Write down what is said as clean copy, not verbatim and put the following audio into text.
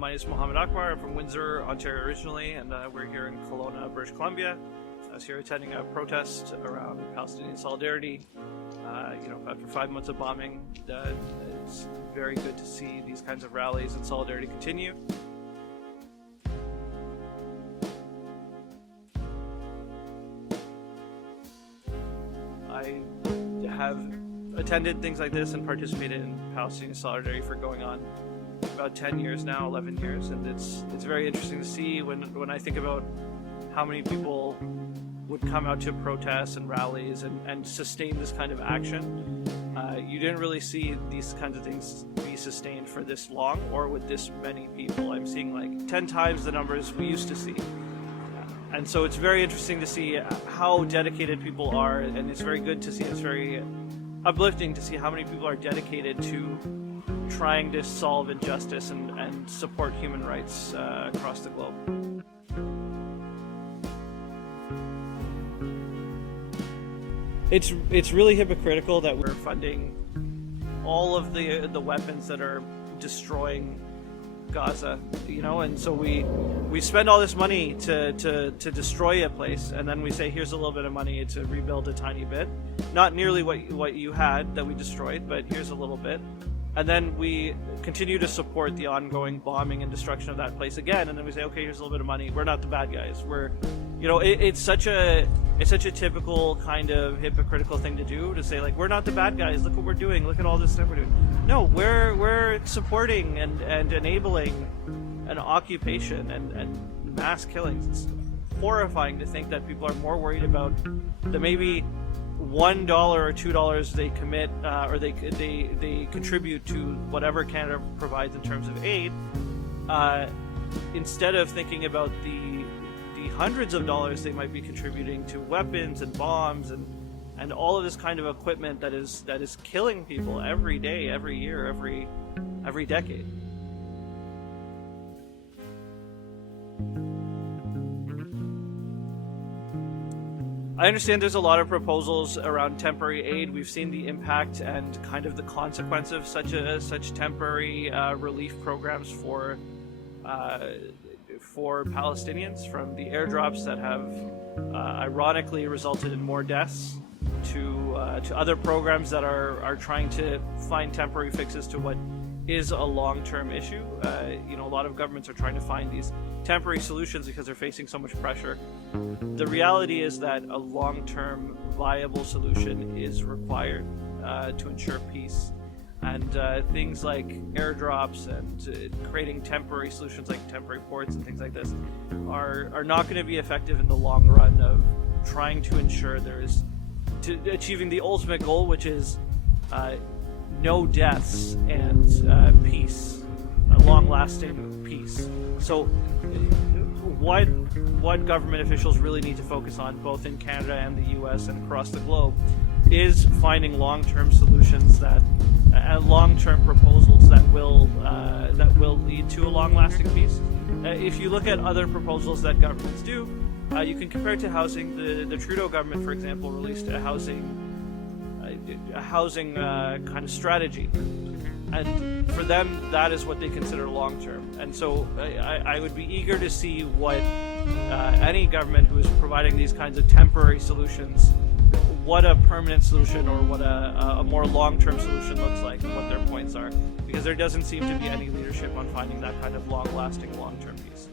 My name is Mohammad. I'm from Windsor, Ontario originally, and we're here in Kelowna, British Columbia. I was here attending a protest around Palestinian Solidarity. After 5 months of bombing, it's very good to see these kinds of rallies and solidarity continue. I have attended things like this and participated in Palestinian Solidarity for going on about 10 years now, 11 years, and it's very interesting to see when I think about how many people would come out to protests and rallies and sustain this kind of action. You didn't really see these kinds of things be sustained for this long or with this many people. I'm seeing like 10 times the numbers we used to see. And so it's very interesting to see how dedicated people are, and it's very good to see, it's very uplifting to see how many people are dedicated to trying to solve injustice and support human rights across the globe. It's really hypocritical that we're funding all of the weapons that are destroying Gaza, and so we spend all this money to destroy a place, and then we say here's a little bit of money to rebuild a tiny bit, not nearly what you had that we destroyed, but here's a little bit, and then we continue to support the ongoing bombing and destruction of that place again, and then we say okay, here's a little bit of money. We're not the bad guys. It's such a typical kind of hypocritical thing to do, to say like we're not the bad guys. Look what we're doing. Look at all this stuff we're doing. No, we're supporting and enabling an occupation and mass killings. It's horrifying to think that people are more worried about the maybe $1 or $2 they commit or they contribute to whatever Canada provides in terms of aid, instead of thinking about the hundreds of dollars they might be contributing to weapons and bombs and all of this kind of equipment that is killing people every day, every year, every decade. I understand there's a lot of proposals around temporary aid. We've seen the impact and kind of the consequence of such temporary relief programs for Palestinians, from the airdrops that have ironically resulted in more deaths to other programs that are trying to find temporary fixes to what is a long-term issue. A lot of governments are trying to find these temporary solutions because they're facing so much pressure. The reality is that a long-term viable solution is required to ensure peace. And things like airdrops and creating temporary solutions like temporary ports and things like this are not going to be effective in the long run of trying to ensure achieving the ultimate goal, which is no deaths and peace, a long-lasting peace. So what government officials really need to focus on, both in Canada and the US and across the globe, is finding long-term solutions long-term proposals that will lead to a long-lasting peace. If you look at other proposals that governments do, you can compare it to housing. The Trudeau government, for example, released a housing kind of strategy, and for them, that is what they consider long-term. And so I would be eager to see what any government who is providing these kinds of temporary solutions, what a permanent solution or what a more long-term solution looks like, and what their points are, because there doesn't seem to be any leadership on finding that kind of long-lasting, long-term peace.